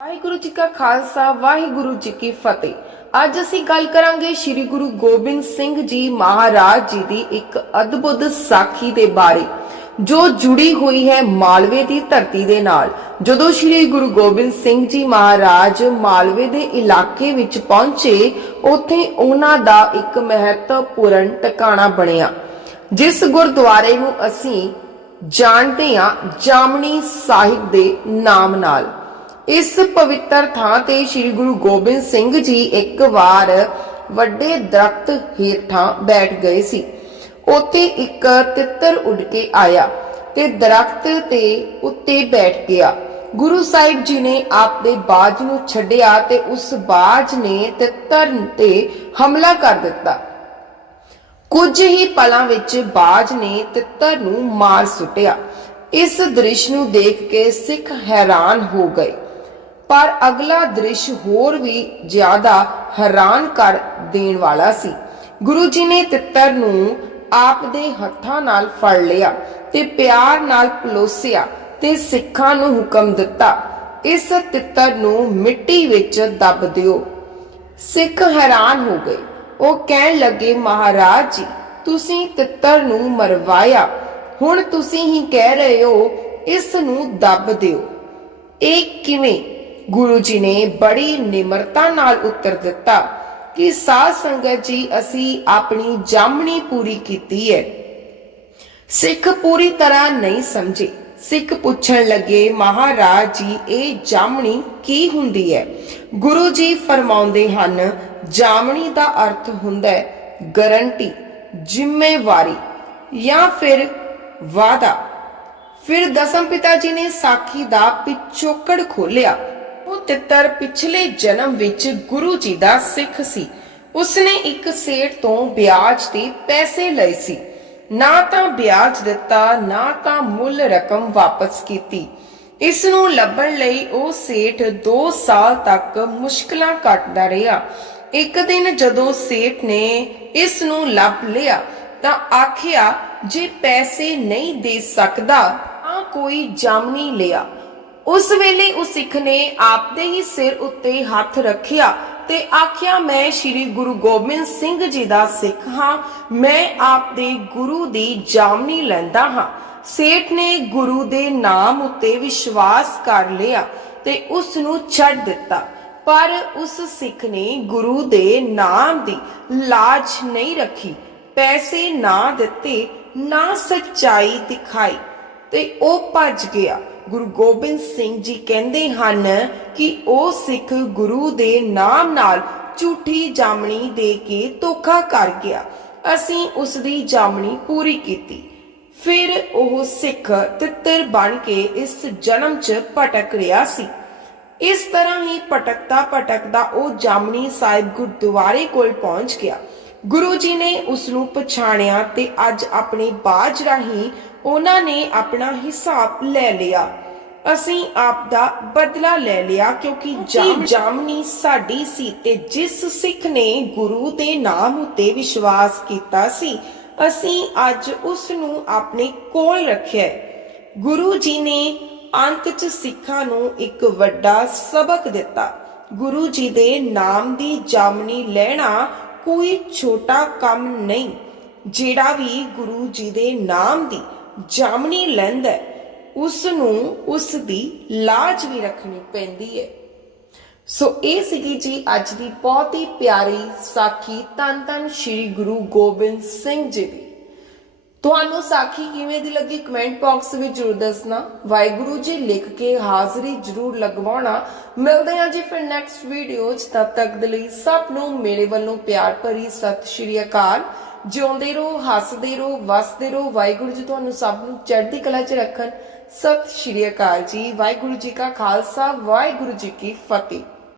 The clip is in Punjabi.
ਵਾਹਿਗੁਰੂ ਜੀ ਕਾ ਖਾਲਸਾ, ਵਾਹਿਗੁਰੂ ਜੀ ਕੀ ਫਤਿਹ। ਅੱਜ ਅਸੀਂ ਗੱਲ ਕਰਾਂਗੇ ਸ੍ਰੀ ਗੁਰੂ ਗੋਬਿੰਦ ਸਿੰਘ ਜੀ ਮਹਾਰਾਜ ਜੀ ਦੀ ਇੱਕ ਅਦਭੁਤ ਸਾਖੀ ਦੇ ਬਾਰੇ, ਜੋ ਜੁੜੀ ਹੋਈ ਹੈ ਮਾਲਵੇ ਦੀ ਧਰਤੀ ਦੇ ਨਾਲ। ਜਦੋਂ ਸ੍ਰੀ ਗੁਰੂ ਗੋਬਿੰਦ ਸਿੰਘ ਜੀ ਮਹਾਰਾਜ ਮਾਲਵੇ ਦੇ ਇਲਾਕੇ ਵਿੱਚ ਪਹੁੰਚੇ, ਉੱਥੇ ਉਹਨਾਂ ਦਾ ਇੱਕ ਮਹੱਤਵਪੂਰਨ ਟਿਕਾਣਾ ਬਣਿਆ। ਜਿਸ ਗੁਰਦੁਆਰੇ ਨੂੰ ਅਸੀਂ ਜਾਣਦੇ ਹਾਂ ਜਾਮਣੀ ਸਾਹਿਬ ਦੇ ਨਾਮ ਨਾਲ। ਇਸ ਪਵਿੱਤਰ ਥਾਂ ਤੇ ਸ੍ਰੀ ਗੁਰੂ ਗੋਬਿੰਦ ਸਿੰਘ ਜੀ ਇੱਕ ਵਾਰ ਵੱਡੇ ਦਰਖਤ ਹੇਠਾਂ ਬੈਠ ਗਏ ਸੀ। ਉੱਥੇ ਇੱਕ ਤਿੱਤਰ ਉੱਡ ਕੇ ਆਇਆ ਤੇ ਦਰਖਤ ਤੇ ਉੱਤੇ ਬੈਠ ਗਿਆ। ਗੁਰੂ ਸਾਹਿਬ ਜੀ ਨੇ ਆਪਦੇ ਬਾਜ ਨੂੰ ਛੱਡਿਆ ਤੇ ਉਸ ਬਾਜ ਨੇ ਤਿੱਤਰ ਤੇ ਹਮਲਾ ਕਰ ਦਿੱਤਾ। ਕੁਝ ਹੀ ਪਲਾਂ ਵਿੱਚ ਬਾਜ ਨੇ ਤਿੱਤਰ ਨੂੰ ਮਾਰ ਸੁੱਟਿਆ। ਇਸ ਦ੍ਰਿਸ਼ ਨੂੰ ਦੇਖ ਕੇ ਸਿੱਖ ਹੈਰਾਨ ਹੋ ਗਏ। ਪਰ ਅਗਲਾ ਦ੍ਰਿਸ਼ ਹੋਰ ਵੀ ਜ਼ਿਆਦਾ ਹੈਰਾਨ ਕਰ ਦੇਣ ਵਾਲਾ ਸੀ। ਗੁਰੂ ਜੀ ਨੇ ਤਿੱਤਰ ਨੂੰ ਆਪ ਦੇ ਹੱਥਾਂ ਨਾਲ ਫੜ ਲਿਆ ਤੇ ਪਿਆਰ ਨਾਲ ਪਲੋਸਿਆ ਤੇ ਸਿੱਖਾਂ ਨੂੰ ਹੁਕਮ ਦਿੱਤਾ। ਇਸ ਤਿੱਤਰ ਨੂੰ ਮਿੱਟੀ ਵਿੱਚ ਦੱਬ ਦਿਓ। ਸਿੱਖ ਹੈਰਾਨ ਹੋ ਗਏ। ਉਹ ਕਹਿਣ ਲੱਗੇ, ਮਹਾਰਾਜ ਜੀ, ਤੁਸੀਂ ਤਿੱਤਰ ਨੂੰ ਮਰਵਾਇਆ। ਹੁਣ ਤੁਸੀਂ ਹੀ ਕਹਿ ਰਹੇ ਹੋ, ਇਸ ਨੂੰ ਦੱਬ ਦਿਓ। ਇਹ ਕਿਵੇਂ ਗੁਰੂ ਜੀ ਨੇ ਬੜੀ ਨਿਮਰਤਾ ਨਾਲ ਉੱਤਰ ਦਿੱਤਾ ਕਿ ਸਾਧ ਸੰਗਤ ਜੀ, ਅਸੀਂ ਆਪਣੀ ਜਾਮਣੀ ਪੂਰੀ ਕੀਤੀ ਹੈ। ਸਿੱਖ ਪੂਰੀ ਤਰ੍ਹਾਂ ਨਹੀਂ ਸਮਝੇ। ਸਿੱਖ ਪੁੱਛਣ ਲੱਗੇ, ਮਹਾਰਾਜ ਜੀ, ਇਹ ਜਾਮਣੀ ਕੀ ਹੁੰਦੀ ਹੈ? ਗੁਰੂ ਜੀ ਫਰਮਾਉਂਦੇ ਹਨ, ਜਾਮਣੀ ਦਾ ਅਰਥ ਹੁੰਦਾ ਹੈ ਗਰੰਟੀ, ਜ਼ਿੰਮੇਵਾਰੀ ਜਾਂ ਫਿਰ ਵਾਦਾ ਫਿਰ ਦਸਮ ਪਿਤਾ ਜੀ ਨੇ ਸਾਖੀ ਦਾ ਪਿਛੋਕੜ ਖੋਲਿਆ ਤਿੱਤਰ ਪਿਛਲੇ ਜਨਮ ਵਿੱਚ ਗੁਰੂ ਜੀ ਦਾ ਸਿੱਖ ਸੀ। ਉਸਨੇ ਇੱਕ ਸੇਠ ਤੋਂ ਵਿਆਜ ਤੇ ਪੈਸੇ ਲਏ ਸੀ। ਨਾ ਤਾਂ ਵਿਆਜ ਦਿੱਤਾ, ਨਾ ਤਾਂ ਮੁੱਲ ਰਕਮ ਵਾਪਸ ਕੀਤੀ। ਇਸ ਨੂੰ ਲੱਭਣ ਲਈ ਉਹ ਸੇਠ 2 ਸਾਲ ਤੱਕ ਮੁਸ਼ਕਲਾਂ ਕੱਟਦਾ ਰਿਹਾ। ਇੱਕ ਦਿਨ ਜਦੋਂ ਸੇਠ ਨੇ ਇਸ ਨੂੰ ਲੱਭ ਲਿਆ, ਤਾਂ ਆਖਿਆ, ਜੇ ਪੈਸੇ ਨਹੀਂ ਦੇ ਸਕਦਾ, ਤਾਂ ਕੋਈ ਜਾਮਨੀ ਲਿਆ। ਉਸ ਵੇਲੇ ਉਸ ਸਿੱਖ ਨੇ ਆਪਦੇ ਹੀ ਸਿਰ ਉੱਤੇ ਹੱਥ ਰੱਖਿਆ ਤੇ ਆਖਿਆ, ਮੈਂ ਸ੍ਰੀ ਗੁਰੂ ਗੋਬਿੰਦ ਸਿੰਘ ਜੀ ਦਾ ਸਿੱਖ ਹਾਂ। ਮੈਂ ਆਪਦੇ ਗੁਰੂ ਦੀ ਜਾਮਨੀ ਲੈਂਦਾ ਹਾਂ। ਸੇਠ ਨੇ ਗੁਰੂ ਦੇ ਨਾਮ ਉੱਤੇ ਵਿਸ਼ਵਾਸ ਕਰ ਲਿਆ ਤੇ ਉਸ ਨੂੰ ਛੱਡ ਦਿੱਤਾ। ਪਰ ਉਸ ਸਿੱਖ ਨੇ ਗੁਰੂ ਦੇ ਨਾਮ ਦੀ ਲਾਜ ਨਹੀਂ ਰੱਖੀ। ਪੈਸੇ ਨਾ ਦਿੱਤੇ, ਨਾ ਸੱਚਾਈ ਦਿਖਾਈ ਤੇ ਉਹ ਭੱਜ ਗਿਆ। ਗੁਰੂ ਗੋਬਿੰਦ ਸਿੰਘ ਜੀ ਕਹਿੰਦੇ ਹਨ ਕਿ ਉਹ ਸਿੱਖ ਗੁਰੂ ਦੇ ਨਾਮ ਨਾਲ ਝੂਠੀ ਜਾਮਣੀ ਦੇ ਕੇ ਧੋਖਾ ਕਰ ਗਿਆ। ਅਸੀਂ ਉਸ ਦੀ ਜਾਮਣੀ ਪੂਰੀ ਕੀਤੀ। ਫਿਰ ਉਹ ਸਿੱਖ ਤਿੱਤਰ ਬਣ ਕੇ ਇਸ ਜਨਮ 'ਚ ਭਟਕ ਰਿਹਾ ਸੀ। ਇਸ ਤਰ੍ਹਾਂ ਹੀ ਭਟਕਦਾ ਭਟਕਦਾ ਉਹ ਜਾਮਣੀ ਸਾਹਿਬ ਗੁਰਦੁਆਰੇ ਕੋਲ ਪਹੁੰਚ ਗਿਆ। ਗੁਰੂ ਜੀ ਨੇ ਉਸ ਨੂੰ ਪਛਾਣਿਆ ਤੇ ਅੱਜ ਆਪਣੇ ਬਾਜ ਰਾਹੀਂ ਉਹਨਾਂ ਨੇ ਆਪਣਾ ਹਿਸਾਬ ਲੈ ਲਿਆ। ਅਸੀਂ ਆਪ ਦਾ ਬਦਲਾ ਲੈ ਲਿਆ ਕਿਉਂਕਿ ਜਾਮ ਜਾਮਨੀ ਸਾਡੀ ਸੀ ਤੇ ਜਿਸ ਸਿੱਖ ਨੇ ਗੁਰੂ ਦੇ ਨਾਮ ਉਤੇ ਵਿਸ਼ਵਾਸ ਕੀਤਾ ਸੀ ਅਸੀਂ ਅੱਜ ਉਸ ਨੂੰ ਆਪਣੇ ਕੋਲ ਰੱਖਿਆ। ਗੁਰੂ ਜੀ ਨੇ ਅੰਤ ਚ ਸਿੱਖਾਂ ਨੂੰ ਇੱਕ ਵੱਡਾ ਸਬਕ ਦਿੱਤਾ। ਗੁਰੂ ਜੀ ਦੇ ਨਾਮ ਦੀ ਜਾਮਨੀ ਲੈਣਾ ਕੋਈ ਛੋਟਾ ਕੰਮ ਨਹੀਂ ਜਿਹੜਾ ਵੀ ਗੁਰੂ ਜੀ ਦੇ ਨਾਮ ਦੀ ਜਾਮਨੀ ਲੈਂਦਾ ਉਸ ਨੂੰ ਉਸ ਦੀ ਲਾਜ ਵੀ ਰੱਖਣੀ ਪੈਂਦੀ ਹੈ। ਸੋ ਇਹ ਸੀਗੀ ਜੀ ਅੱਜ ਦੀ ਬਹੁਤ ਹੀ ਪਿਆਰੀ ਸਾਖੀ ਤਨ ਤਨ ਸ੍ਰੀ ਗੁਰੂ ਗੋਬਿੰਦ ਸਿੰਘ ਜੀ ਦੀ। ਤੁਹਾਨੂੰ ਸਾਖੀ ਕਿਵੇਂ ਦੀ ਲੱਗੀ ਕਮੈਂਟ ਬਾਕਸ ਵਿੱਚ ਜਰੂਰ ਦੱਸਣਾ। ਵਾਹਿਗੁਰੂ ਜੀ ਲਿਖ ਕੇ ਹਾਜ਼ਰੀ ਜਰੂਰ ਲਗਵਾਉਣਾ। ਮਿਲਦੇ ਹਾਂ ਜੀ ਫਿਰ ਨੈਕਸਟ ਵੀਡੀਓ 'ਚ। ਤਦ ਤੱਕ ਦੇ ਲਈ ਸਭ ਨੂੰ ਮੇਰੇ ਵੱਲੋਂ ਪਿਆਰ ਭਰੀ ਸਤਿ ਸ਼੍ਰੀ ਅਕਾਲ। ਜਿਉਂਦੇ ਰਹੋ, ਹੱਸਦੇ ਰਹੋ, ਵਸਦੇ ਰਹੋ। ਵਾਹਿਗੁਰੂ ਜੀ ਤੁਹਾਨੂੰ ਸਭ ਨੂੰ ਚੜ੍ਹਦੀ ਕਲਾ 'ਚ ਰੱਖਣ। ਸਤਿ ਸ਼੍ਰੀ ਅਕਾਲ ਜੀ। ਵਾਹਿਗੁਰੂ ਜੀ ਕਾ ਖਾਲਸਾ, ਵਾਹਿਗੁਰੂ ਜੀ ਕੀ ਫਤਿਹ।